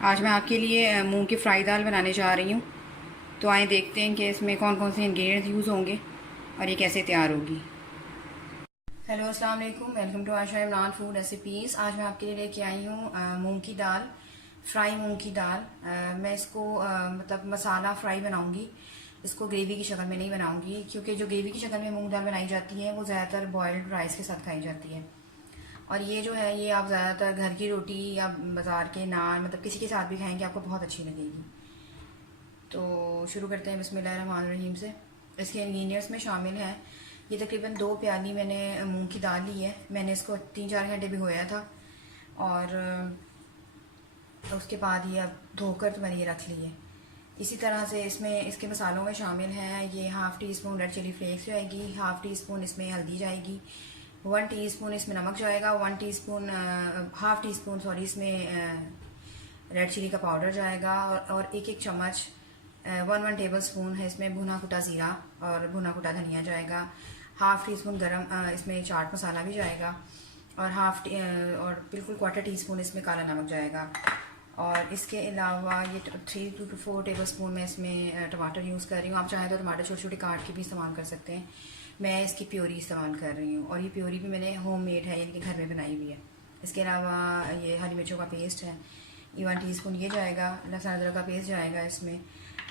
आज मैं आपके लिए मूंग की फ्राई दाल बनाने जा रही हूँ। तो आए देखते हैं कि इसमें कौन कौन से इंग्रेडिएंट्स यूज़ होंगे और ये कैसे तैयार होगी। हेलो, अस्सलाम वालेकुम, welcome to Asha Imran food recipes. आज मैं आपके लिए लेके आई हूँ मूंग की दाल, फ्राई मूंग की दाल। मैं इसको मतलब मसाला फ्राई बनाऊँगी, इसको ग्रेवी की शक्ल में नहीं बनाऊँगी, क्योंकि जो ग्रेवी की शक्ल में मूंग दाल बनाई जाती है वो ज़्यादातर बॉयल्ड राइस के साथ खाई जाती है। और ये जो है ये आप ज़्यादातर घर की रोटी या बाज़ार के नान मतलब किसी के साथ भी खाएंगे, आपको बहुत अच्छी लगेगी। तो शुरू करते हैं बिस्मिल्लाहिर्रहमानिर्रहीम से। इसके इंग्रेडिएंट्स में शामिल हैं, ये तकरीबन 2 प्याली मैंने मूंग की दाल ली है। मैंने इसको 3-4 घंटे भिगोया था और उसके बाद ये अब धोकर तो मैंने ये रख ली है। इसी तरह से इसमें इसके मसालों में शामिल हैं, ये half teaspoon red chilli flakes जाएगी, हाफ़ टी स्पून इसमें हल्दी जाएगी, 1 टीस्पून इसमें नमक जाएगा, 1 teaspoon half teaspoon sorry इसमें रेड चिली का पाउडर जाएगा, और एक एक चम्मच 1 टेबल स्पून है इसमें भुना कुटा ज़ीरा और भुना कुटा धनिया जाएगा, हाफ़ टी स्पून गरम इसमें चाट मसाला भी जाएगा, और और बिल्कुल 1/4 टीस्पून इसमें काला नमक जाएगा। और इसके अलावा ये 3 to 4 टेबल स्पून मैं इसमें टमाटर यूज़ कर रही हूँ। आप चाहें तो टमाटर छोटे छोटे काट के भी इस्तेमाल कर सकते हैं। मैं इसकी प्योरी इस्तेमाल कर रही हूँ, और ये प्योरी भी मैंने होम मेड है, यानी कि घर में बनाई हुई है। इसके अलावा ये हरी मिर्चों का पेस्ट है, ये 1 टीस्पून ये जाएगा, लहसुन अदरक का पेस्ट जाएगा इसमें,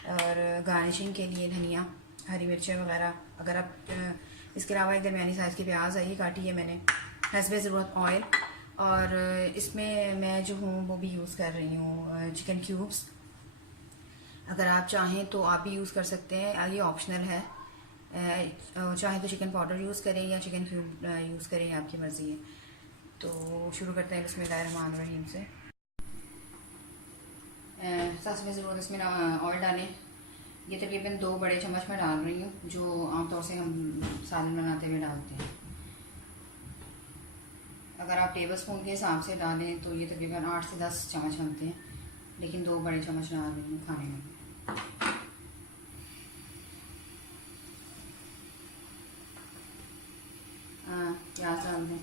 और गार्निशिंग के लिए धनिया, हरी मिर्चें वगैरह। अगर आप इसके अलावा एक दरमियानी साइज़ की प्याज है, ये काटी है मैंने, हस्बे ज़रूरत ऑयल। और इसमें मैं जो हूँ वो भी यूज़ कर रही हूँ चिकन क्यूब्स। अगर आप चाहें तो आप भी यूज़ कर सकते हैं, ये ऑप्शनल है। चाहे तो चिकन पाउडर यूज़ करें या चिकन क्यूब यूज़ करें, आपकी मर्ज़ी है। तो शुरू करते हैं बिस्मिल्लाहिर्रहमानिर्रहीम से। सबसे में ज़रूरत इसमें ऑयल डालें। ये तकरीबन 2 बड़े चम्मच में डाल रही हूँ, जो आमतौर से हम सालन बनाते हुए डालते हैं। अगर आप टेबल स्पून के हिसाब से डालें तो ये तकरीबन 8 से 10 चम्मच बनते हैं, लेकिन 2 बड़े चम्मच डाल रही हूँ खाने में। प्याज डाल दें।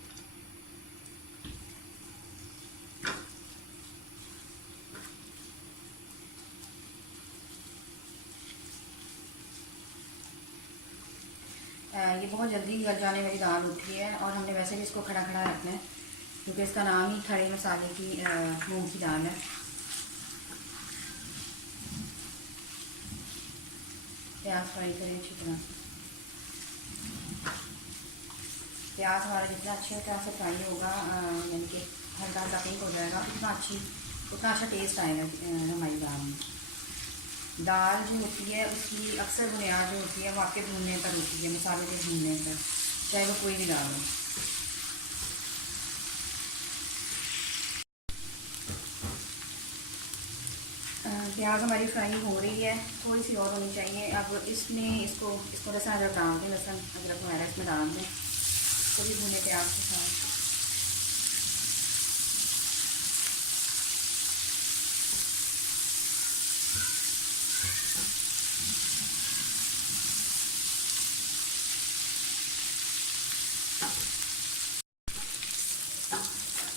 ये बहुत जल्दी गल जाने वाली दाल उठी है, और हमने वैसे भी इसको खड़ा खड़ा रखना है, क्योंकि इसका नाम ही खड़े मसाले की मूंग की दाल है। प्याज फ्राई करें अच्छी तरह। प्याज हमारा जितना अच्छे तरह से फ्राई होगा, यानी कि हल्का हल्का पिंक हो जाएगा, उतना अच्छा टेस्ट आएगा हमारी दाल में। दाल जो होती है उसकी अक्सर बुनियाद जो होती है वो आपके भूनने पर होती है, मसालों के भूनने पर, चाहे वो कोई भी दाल हो। प्याज हमारी फ्राई हो रही है, थोड़ी सी और होनी चाहिए। अब इसको लहसुन अदरक डाल दें, लहसुन अदरक वगैरह इसमें डाल दें, थोड़ी भुने प्याज के साथ।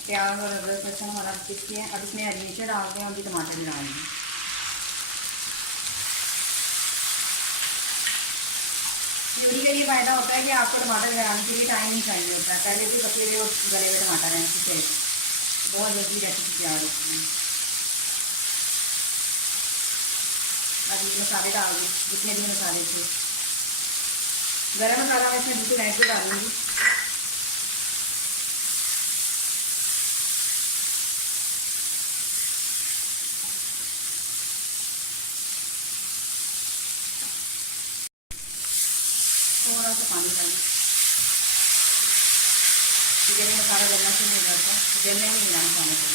प्याज और अदरक लहसुन हमारा पिस गया है। अब इसमें हरी मिर्चें डालते हैं, और भी टमाटर भी डाल दें। प्यूरी का ये फ़ायदा होता है कि आपको टमाटर लगाने के लिए टाइम नहीं चाहिए होता है, पहले से पके हुए और गले हुए टमाटर हैं, इससे बहुत जल्दी रेसिपी तैयार होती है। अब ये मसाले डाल दें, जितने भी मसाले थे। गरम मसाला मैं इसमें बिल्कुल ऐड कर डालूँगी। थोड़ा सा पानी डालें, ठीक है। मसाला गलना शुरू हो जाता है, जलने में नहीं डालना पानी को।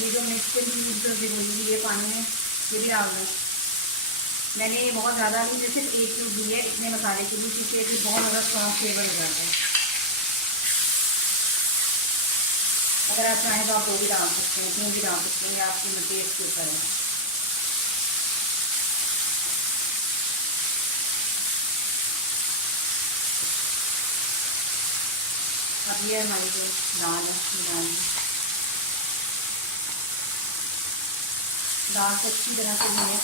ये जो मिक्सचर की बोली ये पानी में ये भी डाल दें। मैंने ये बहुत ज़्यादा नहीं, जैसे 1 क्यूब ली है इतने मसाले के लिए, क्योंकि ये बहुत ज़्यादा स्ट्रॉन्ग फ्लेवर हो जाता है। अगर आप चाहें तो आप 2 भी डाल सकते हैं, 3 भी डाल सकते हैं, आपकी टेस्ट के ऊपर है। अब ये हमारी जो दाल है, दाल को अच्छी तरह से भूनें।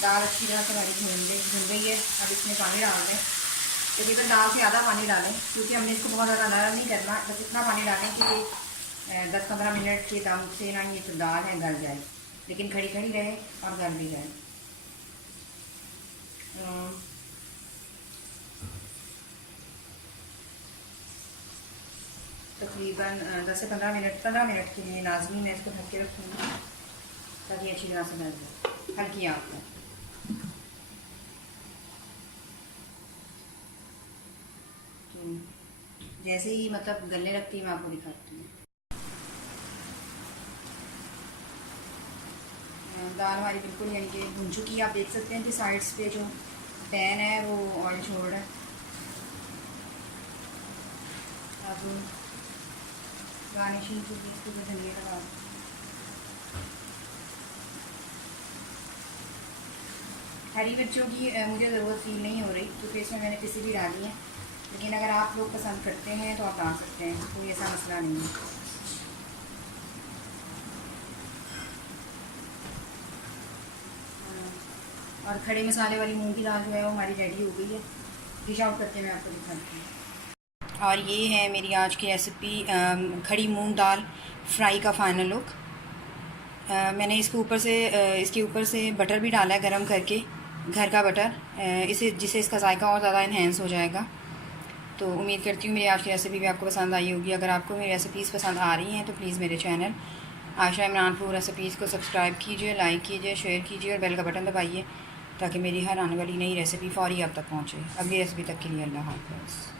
दाल अच्छी तरह से हमारी भून गई है। अब इसमें पानी डाल दें। तकरीबन दाल से आधा पानी डालें, क्योंकि हमने इसको बहुत ज़्यादा नरम नहीं करना। बस इतना पानी डालें कि 10-15 मिनट के दम से ना ये जो दाल है गल जाए, लेकिन खड़ी खड़ी रहे और गल भी जाए। तकरीबन 10 से 15 मिनट के लिए लाजमी मैं इसको ढक के रखूँगी, ताकि अच्छी तरह से गल जाए हल्की आँच में। जैसे ही मतलब गलने लगती है मैं आपको दिखाती हूँ। दाल हमारी बिल्कुल यानी कि भुन चुकी है। आप देख सकते हैं कि साइड्स पे जो पैन है वो ऑयल छोड़ रहा है। अब गार्निशिंग के लिए इसको धनिया लगा, हरी मिर्चों की मुझे ज़रूरत फील नहीं हो रही, क्योंकि इसमें मैंने पिसी भी डाली है। लेकिन अगर आप लोग पसंद करते हैं तो आप डाल सकते हैं, कोई ऐसा मसला नहीं है। और खड़े मसाले वाली मूंग की दाल जो है वो हमारी रेडी हो गई है। डिश आउट करके मैं आपको दिखाती हूँ। और ये है मेरी आज की रेसिपी, खड़ी मूंग दाल फ्राई का फाइनल लुक। मैंने इसके ऊपर से बटर भी डाला है गरम करके, घर का बटर, जिससे इसका जायका और ज़्यादा इन्हेंस हो जाएगा। तो उम्मीद करती हूँ मेरी आज की रेसिपी भी आपको पसंद आई होगी। अगर आपको मेरी रेसिपीज़ पसंद आ रही हैं तो प्लीज़ मेरे channel Ayesha Imran food recipes को सब्सक्राइब कीजिए, लाइक कीजिए, शेयर कीजिए और बेल का बटन दबाइए, ताकि मेरी हर आने वाली नई रेसिपी फ़ौरी आप तक पहुँचे। अगली रेसिपी तक के लिए अल्लाह हाफ़िज़।